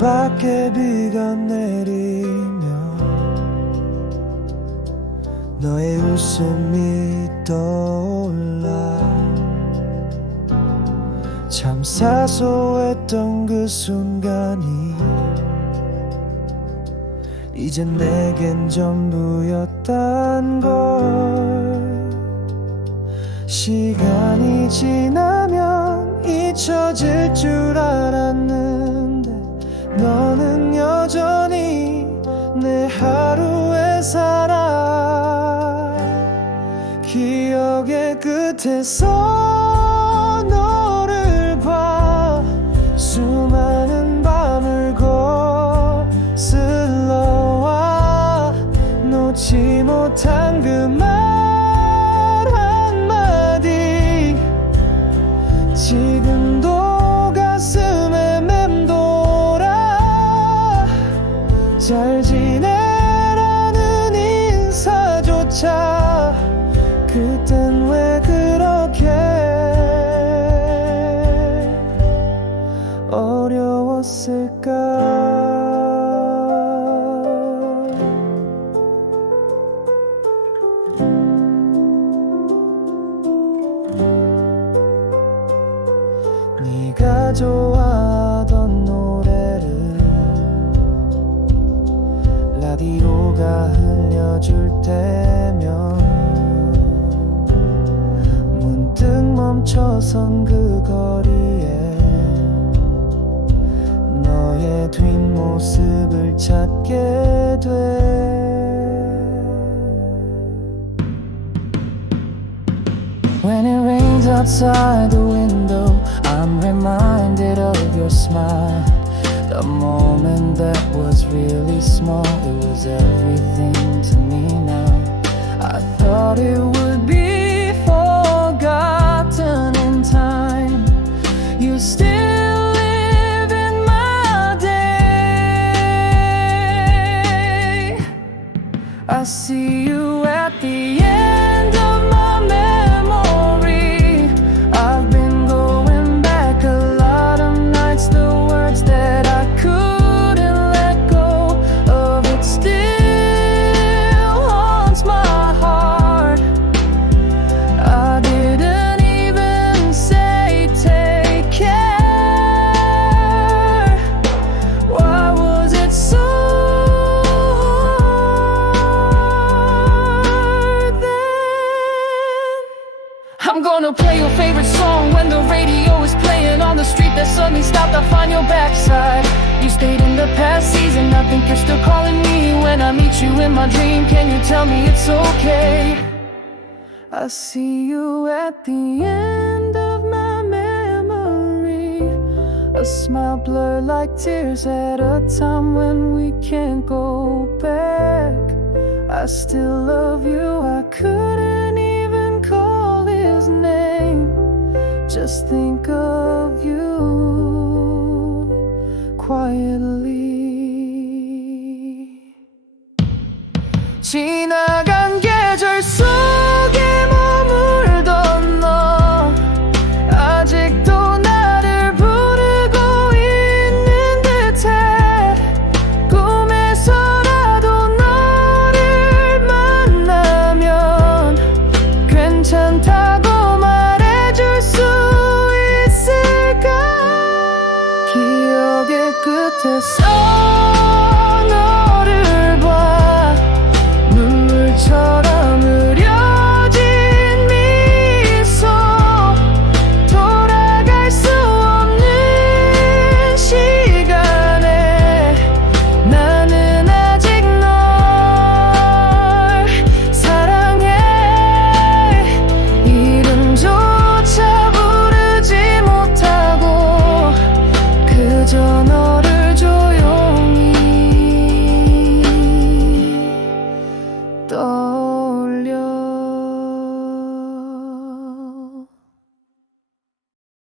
맑게 비가 내리며 너의 웃음이 떠올라. 참 사소했던 그 순간이 이젠 내겐 전부였단 걸. 시간이 지나 살아 기억의 끝에서 너를 봐 수많은 밤을 거슬러와 놓지 못한 그 말 한마디 지금도 가슴에 맴돌아 잘 지내라는 인사조차 그땐 왜 그렇게 어려웠을까? 네가 좋 문득 멈춰선 그 거리에 너의 뒷모습을 찾게 돼 When it rains outside the window, I'm reminded of your smile. The moment that was really small, it was everything to me now. I thought it would gonna play your favorite song when the radio is playing on the street that suddenly stopped. I find your backside. You stayed in the past season. I think you're still calling me when I meet you in my dream. Can you tell me it's okay? I see you at the end of my memory. A smile blurred like tears at a time when we can't go back. I still love you, I couldn't Just think of you quietly. 지나간 So